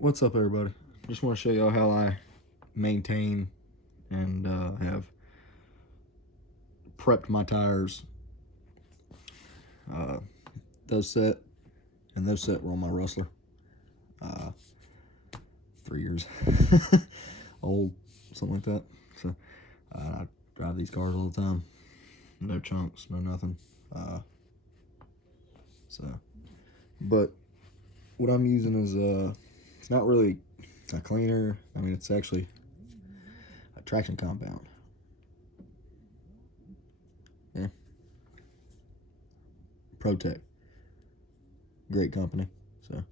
What's up, everybody? Just want to show y'all how I maintain and have prepped my tires. Those set and those set were on my Rustler. 3 years old, something like that. So I drive these cars all the time. No chunks, no nothing. But what I'm using is it's not really a cleaner. I mean, it's actually a traction compound. Yeah. Protek. Great company. So,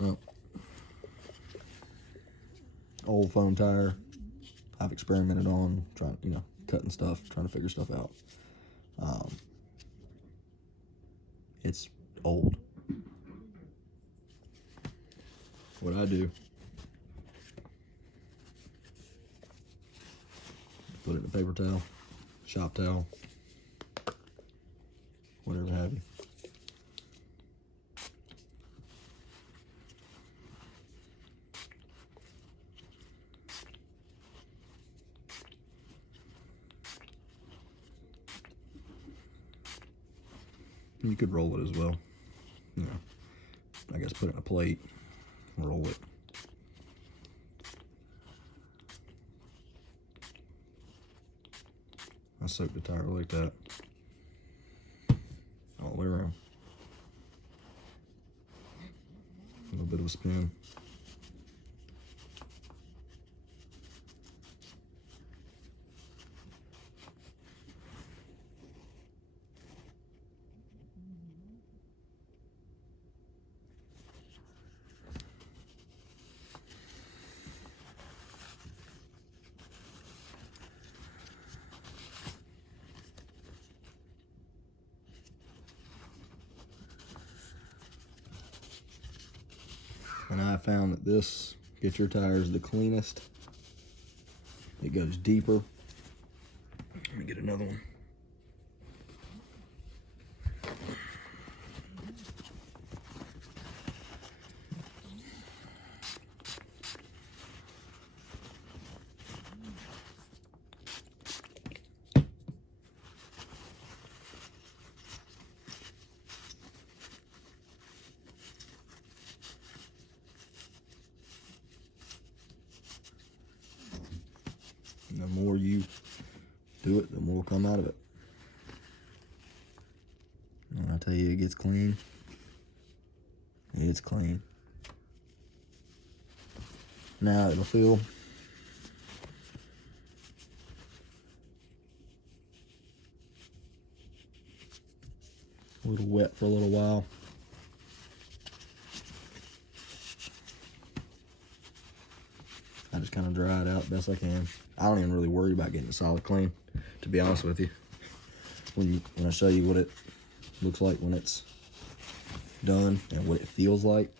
well, old foam tire. I've experimented on trying, cutting stuff, trying to figure stuff out. It's old. What I do, put it in a paper towel, shop towel, whatever have you. You could roll it as well. I guess put it in a plate, roll it. I soak the tire like that all the way around. A little bit of a spin. And I found that this gets your tires the cleanest. It goes deeper. Let me get another one. And the more you do it, the more will come out of it. And when I tell you it gets clean, it's clean. Now it'll feel a little wet for a little while. I just kind of dry it out best I can. I don't even really worry about getting it solid clean, to be honest with you. When I show you what it looks like when it's done and what it feels like,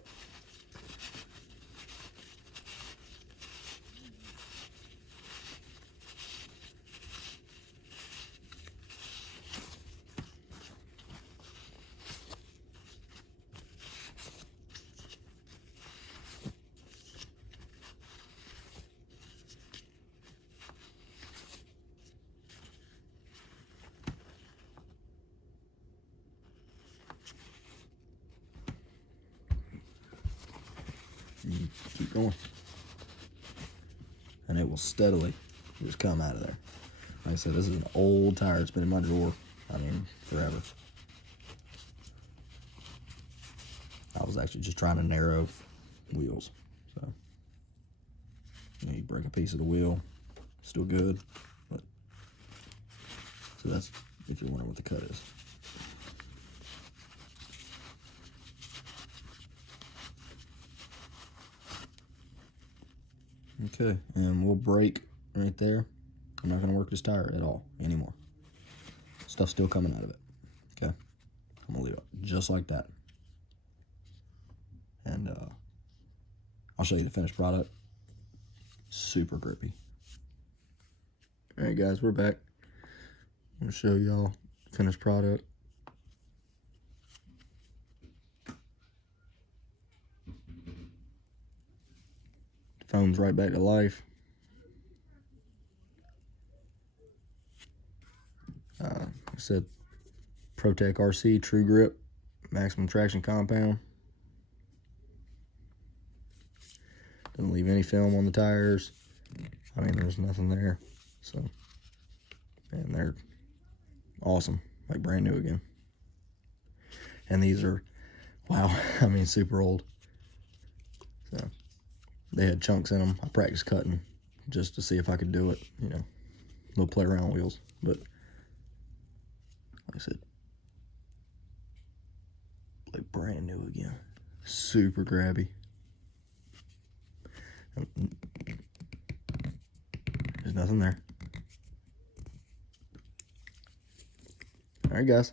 you keep going. And it will steadily just come out of there. Like I said, this is an old tire. It's been in my drawer, I mean, forever. I was actually just trying to narrow wheels. So, you break a piece of the wheel, still good. But so that's if you're wondering what the cut is. Okay, and we'll break right there. I'm not gonna work this tire at all anymore. Stuff's still coming out of it. Okay, I'm gonna leave it just like that. And I'll show you the finished product. Super grippy. All right, guys, we're back. I'm gonna show y'all finished product. bones right back to life. I said Protek RC True Grip maximum traction compound. Doesn't leave any film on the tires. I mean, there's nothing there. So, and they're awesome, like brand new again. And these are, wow, I mean, super old. So they had chunks in them. I practiced cutting just to see if I could do it, you know, a little play around wheels. But like I said, like brand new again. Super grabby. There's nothing there. All right, guys.